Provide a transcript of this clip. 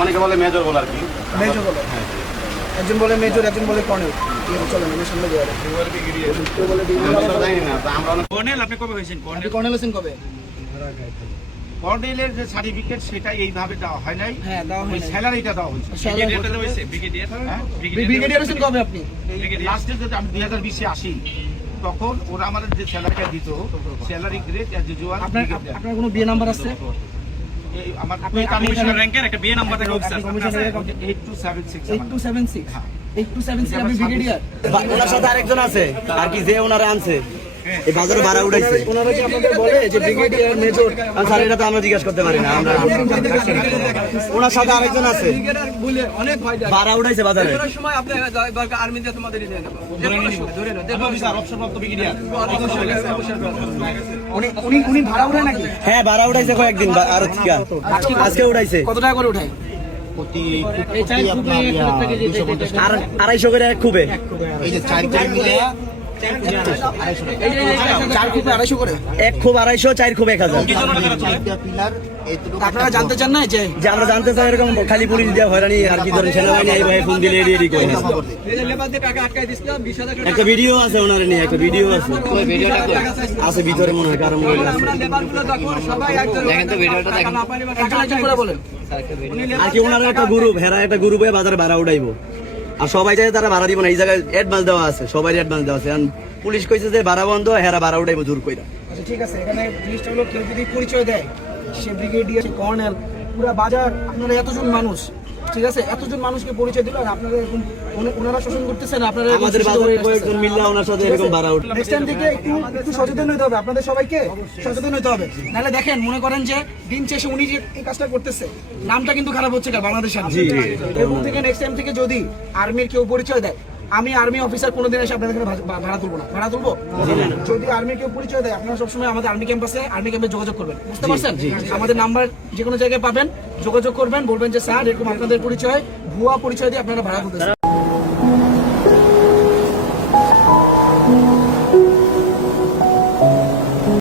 অনেকে বলে মেজর বলে আর কি। মেজর বলে, একজন বলে মেজর, একজন বলে কর্নেল। চলেন আমি সামনে যাই। কেউ বলে জানি না, আমরা অনেক কর্নেল। আপনি কবে হয়েছেন কর্নেল? কর্নেল হোসেন কবে? কর্নেলের যে সার্টিফিকেট সেটা এইভাবে দেওয়া হয় নাই। হ্যাঁ, দেওয়া হয় নাই। স্যালারিটা দেওয়া হয়েছে। ব্রিগেডিয়ারটা তো হয়েছে, ব্রিগেডিয়ার। হ্যাঁ? ব্রিগেডিয়ার হোসেন কবে আপনি? লাস্টে যদি আমি 2020-এ আসি তখন ওরা আমাদের যে স্যালারিটা দিত, স্যালারি গ্রেড অ্যাজ ইউজুয়াল। আপনার কোনো বিয়ে নাম্বার আছে? আমার কমিশনার র্যাঙ্কের একটা বিয়ে নাম্বার থাকে অফিসার। 8276 8276 8276 আপনি ব্রিগেডিয়ার। ওনার সাথে আরেকজন আছে আর কি, যে ওনারা আনছে এই বাজারে ভাড়া উঠাইছে। ওনারা কি আপনাদের বলে যে ব্রিগেডিয়ার মেজর? স্যার এটা তো আমরা জিজ্ঞাসা করতে পারি না। আমরা ওনার সাথে আরেকজন আছে বলে অনেক ভয় দেয়। ভাড়া উঠাইছে বাজারে। সময় আপনি দরকার আর্মিতে তোমাদের নিয়ে নেব। ধরে নাও। দেখো অফিসার অবসরপ্রাপ্ত ব্রিগেডিয়ার। উনি ভাড়া উঠায় নাকি? হ্যাঁ ভাড়া উঠাইছে কয়েকদিন আর আজকে উঠাইছে। কত টাকা করে উঠায়? আর 250 করে এক খুবে। এই যে 4 জন মিলে চার খুবে 250 করে। এক খুব 250, 4 খুব 1000। পিলার এইটুকু আপনারা জানতে চান না যে আমরা জানতে চাই এরকম খালি পুলিশ দিয়ে হয়রানি আর কি, ধরেন সেনাবাহিনী এই ভাই ফোন দিলে এডি করে না। একটা ভিডিও আছে ওনার নিয়ে, একটা ভিডিও আছে। আছে ভিতরে মনে হয় কারণ আর কি ওনার একটা গ্রুপ, হেরা একটা গ্রুপে বাজারে ভাড়া উঠাইবো আর সবাই চাই তারা ভাড়া দিব না। এই জায়গায় অ্যাডভান্স দেওয়া আছে, সবাই অ্যাডভান্স দেওয়া আছে। পুলিশ কইছে যে ভাড়া বন্ধ, হেরা ভাড়া উঠাইবো জোর কইরা। আচ্ছা ঠিক আছে, এখানে জিনিসটা হলো কেউ যদি পরিচয় দেয়, সে ব্রিগেডিয়ার, কর্নেল, পুরো বাজার, আপনারা এতজন মানুষ, ঠিক আছে, এতজন মানুষকে পরিচয় দিল আর আপনারা এরকম ওনারা শোষণ করতেছেন। আপনারা আমাদের বাজারে কয়েকজন মিললে ওনার সাথে এরকম ভাড়া উঠে। নেক্সট টাইম থেকে একটু সচেতন হতে হবে, আপনাদের সবাইকে সচেতন হতে হবে। নাহলে দেখেন, মনে করেন যে দিন শেষে উনি যে এই কাজটা করতেছে, নামটা কিন্তু খারাপ হচ্ছে বাংলাদেশের। এবং থেকে নেক্সট টাইম থেকে যদি আর্মির কেউ পরিচয় দেয়, আমি আর্মি অফিসার কোনোদিন এসে আপনাদের ভাড়া তুলবো না। ভাড়া তুলবো যদি আর্মির কেউ পরিচয় দেয়, আপনারা সবসময় আমাদের আর্মি ক্যাম্পাসে যোগাযোগ করবেন, বুঝতে পারছেন? আমাদের নাম্বার যে কোনো জায়গায় পাবেন, যোগাযোগ করবেন, বলবেন যে স্যার এরকম আপনাদের পরিচয়, ভুয়া পরিচয় দিয়ে আপনারা ভাড়া তুলতেছেন।